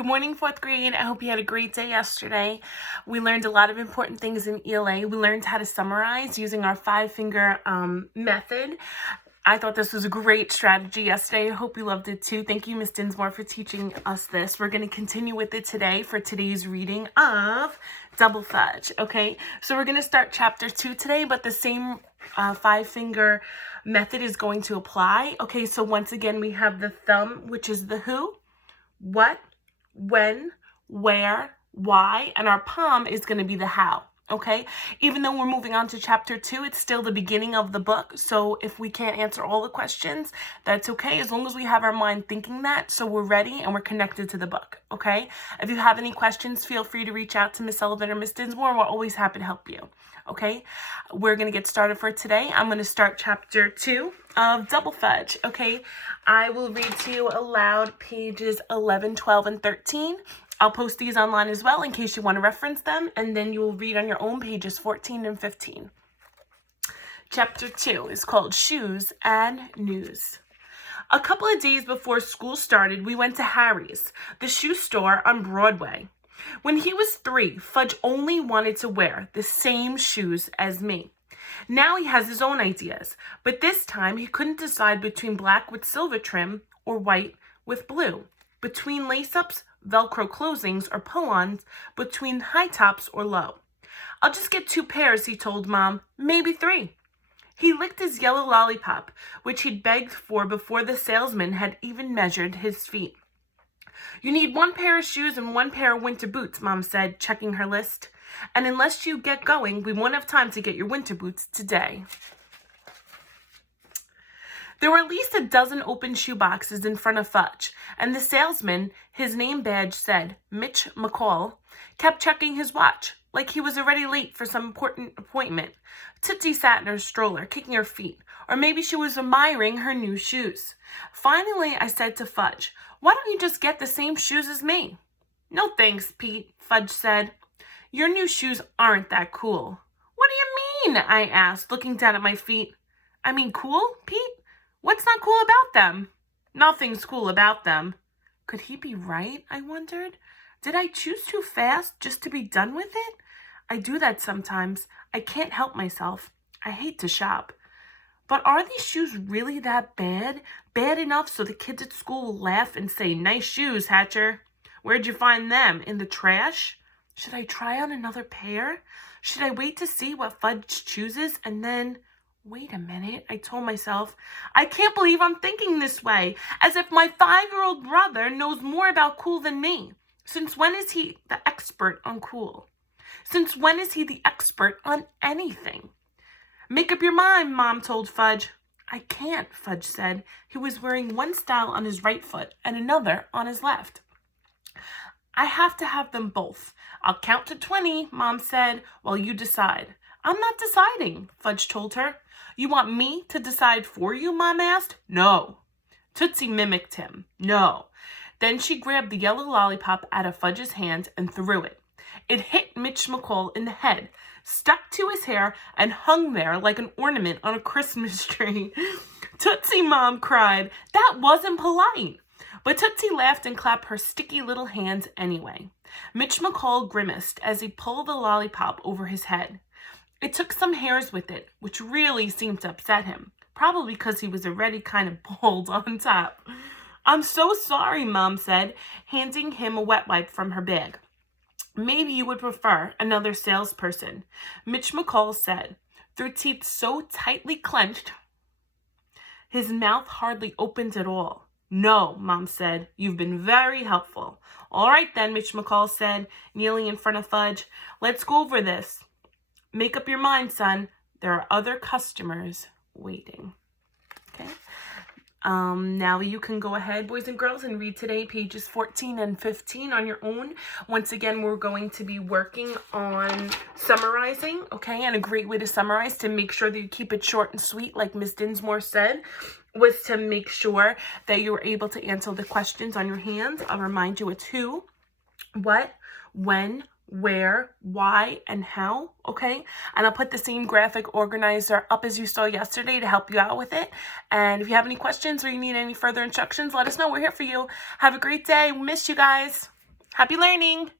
Good morning, fourth grade. I hope you had a great day yesterday. We learned a lot of important things in ELA. We learned how to summarize using our five-finger method. I thought this was a great strategy yesterday. I hope you loved it too. Thank you, Ms. Dinsmore, for teaching us this. We're going to continue with it today for today's reading of Double Fudge. Okay, so we're going to start chapter 2 today, but the same five-finger method is going to apply. Okay, so once again, we have the thumb, which is the who, what, when, where, why, and our palm is going to be the how. Okay, even though we're moving on to chapter 2, it's still the beginning of the book. So if we can't answer all the questions, that's okay, as long as we have our mind thinking that, so we're ready and we're connected to the book. Okay, if you have any questions, feel free to reach out to Miss Sullivan or Miss Dinsmore. We're always happy to help you. Okay, we're going to get started for today. I'm going to start chapter 2 of Double Fudge. Okay, I will read to you aloud pages 11, 12, and 13. I'll post these online as well in case you want to reference them, and then you will read on your own pages 14 and 15. Chapter 2 is called Shoes and News. A couple of days before school started, we went to Harry's, the shoe store on Broadway. When he was 3, Fudge only wanted to wear the same shoes as me. Now he has his own ideas, but this time he couldn't decide between black with silver trim or white with blue, between lace-ups, Velcro closings, or pull-ons, between high tops or low. I'll just get 2 pairs, he told Mom, maybe 3. He licked his yellow lollipop, which he'd begged for before the salesman had even measured his feet. You need 1 pair of shoes and 1 pair of winter boots, Mom said, checking her list. And unless you get going, we won't have time to get your winter boots today. There were at least a dozen open shoe boxes in front of Fudge, and the salesman, his name badge said Mitch McCall, kept checking his watch, like he was already late for some important appointment. Tootsie sat in her stroller, kicking her feet, or maybe she was admiring her new shoes. Finally, I said to Fudge, why don't you just get the same shoes as me? No thanks, Pete, Fudge said. Your new shoes aren't that cool. What do you mean? I asked, looking down at my feet. I mean cool, Pete? What's not cool about them? Nothing's cool about them. Could he be right, I wondered? Did I choose too fast just to be done with it? I do that sometimes. I can't help myself. I hate to shop. But are these shoes really that bad? Bad enough so the kids at school will laugh and say, nice shoes, Hatcher. Where'd you find them? In the trash? Should I try on another pair? Should I wait to see what Fudge chooses and then... Wait a minute, I told myself. I can't believe I'm thinking this way, as if my 5-year-old brother knows more about cool than me. Since when is he the expert on cool? Since when is he the expert on anything? Make up your mind, Mom told Fudge. I can't, Fudge said. He was wearing one style on his right foot and another on his left. I have to have them both. I'll count to 20, Mom said, while you decide. I'm not deciding, Fudge told her. You want me to decide for you, Mom asked. No. Tootsie mimicked him. No. Then she grabbed the yellow lollipop out of Fudge's hand and threw it. It hit Mitch McCall in the head, stuck to his hair, and hung there like an ornament on a Christmas tree. Tootsie, Mom cried. That wasn't polite. But Tootsie laughed and clapped her sticky little hands anyway. Mitch McCall grimaced as he pulled the lollipop over his head. It took some hairs with it, which really seemed to upset him, probably because he was already kind of bald on top. I'm so sorry, Mom said, handing him a wet wipe from her bag. Maybe you would prefer another salesperson, Mitch McCall said, through teeth so tightly clenched, his mouth hardly opened at all. No, Mom said, you've been very helpful. All right then, Mitch McCall said, kneeling in front of Fudge. Let's go over this. Make up your mind, son. There are other customers waiting. Okay. Now you can go ahead, boys and girls, and read today pages 14 and 15 on your own. Once again, we're going to be working on summarizing, okay? And a great way to summarize, to make sure that you keep it short and sweet, like Ms. Dinsmore said, was to make sure that you were able to answer the questions on your hands. I'll remind you it's who, what, when, where, why, and how, okay? And I'll put the same graphic organizer up as you saw yesterday to help you out with it. And if you have any questions or you need any further instructions, let us know. We're here for you. Have a great day. Miss you guys. Happy learning!